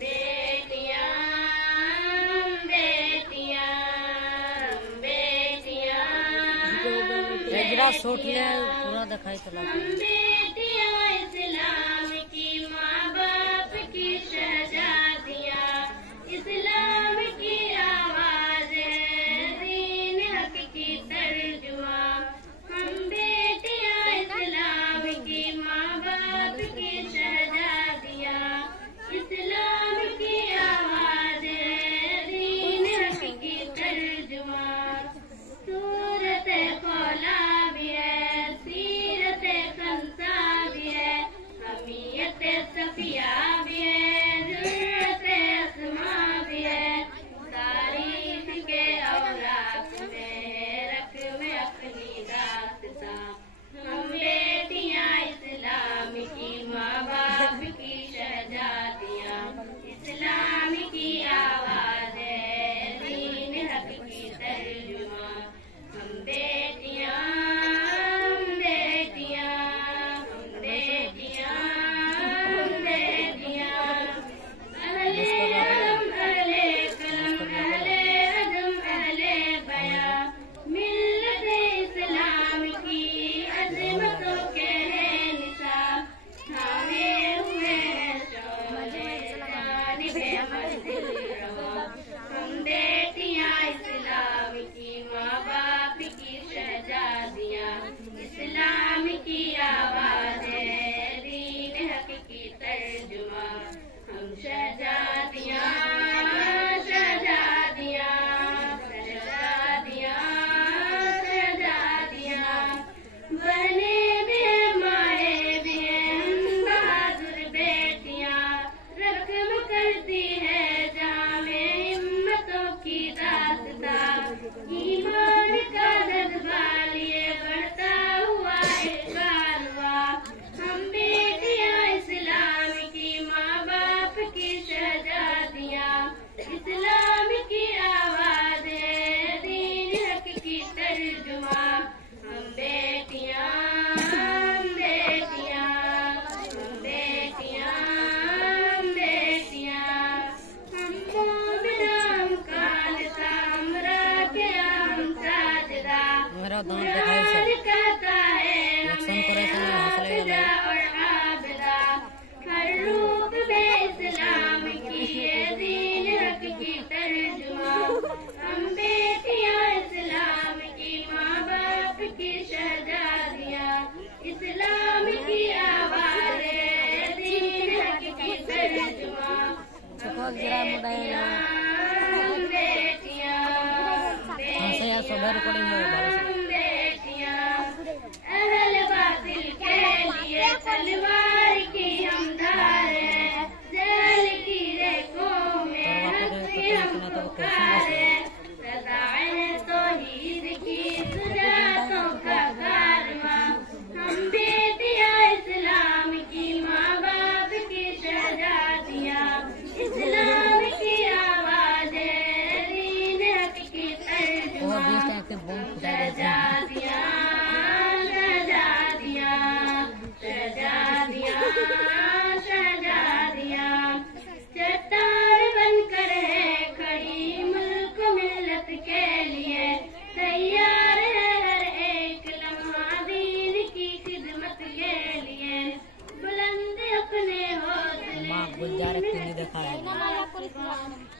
बेटियां बेटियां बेटियां पूरा दिखाई चला बेटियां इस्लाम की माँ बाप की शहजादियां, इस्लाम की आवाज है दीन हक की तर्जुमा। हम बेटियां इस्लाम की माँ बाप की शहजादियां, इस्लाम की आवाज है दीन हक की तर्जुमा। सूरत खौला भी है, सीरत खंसा भी है, हमीयत सफिया भी है, जुर्रत अस्मा भी है। तारीख के औराक में रक़्म अपनी दास्तां। हम बेटियां इस्लाम की माँ बाप की शहजादियां, इस्लाम की आवाज है दीन हक की तर्जुमा। हम बेटियां बेटियां बेटियां बेटियां, अहले अदम अहले कलम अहले अदम अहले बयां, मिल्लत इस्लाम की अज़मतों के हैं निशान। थामे हुए हैं शोले जानिबे मंज़िल रवां। हम बेटियां इस्लाम की माँ बाप की शहजादियां, इस्लाम की आवाज है दीन हक की तर्जुमा। हम शहजादियां शहजादियां शहजादियां शहजादियां, बहने भी हैं माए भी हैं हम बहादुर बेटियां। रक़्म करती है जामे हिम्मतों की दास्तां, ईमान का जज्बा लिए बढ़ता हुआ एक कारवां। हम बेटियां इस्लाम की माँ बाप की शहजादियां, इस्लाम की आवाज है दीन हक की तर्जुमा। हम बेटियां बेटियां बेटियां बेटियां, हम मोमिना हम कानता हम राकिया हम साजदा। मेरा दांत दिखाई कुरान कहता है रिएक्शन करे तो हंसले हाफिजा और आबिदा। हर रूप में इस्लाम की ये दीन हक की तर्जुमा। हम बेटियां इस्लाम की माँ बाप की शहजादियां, इस्लाम की आवाज है दीन हक की तर्जुमा। हम बेटियां बेटियां बेटियां, अहल बातिल के लिए तलवार की हम धार है, जहल की रेखों में हक की हम पुकार है। सदाएं तौहीद की सुजातों का कारवां। हम बेटियां इस्लाम की माँ बाप की शहजादियां, इस्लाम की आवाज है दीन हक की तर्जुमा। शहजादियां शहजादियां शहजादियां शहजादियां, चट्टान बनकर है खड़ी मुल्क मिल्लत के लिए। तैयार है हर एक लम्हा दीन की खिदमत के लिए। बुलंद अपने हौसले गुलजार नहीं देखा है।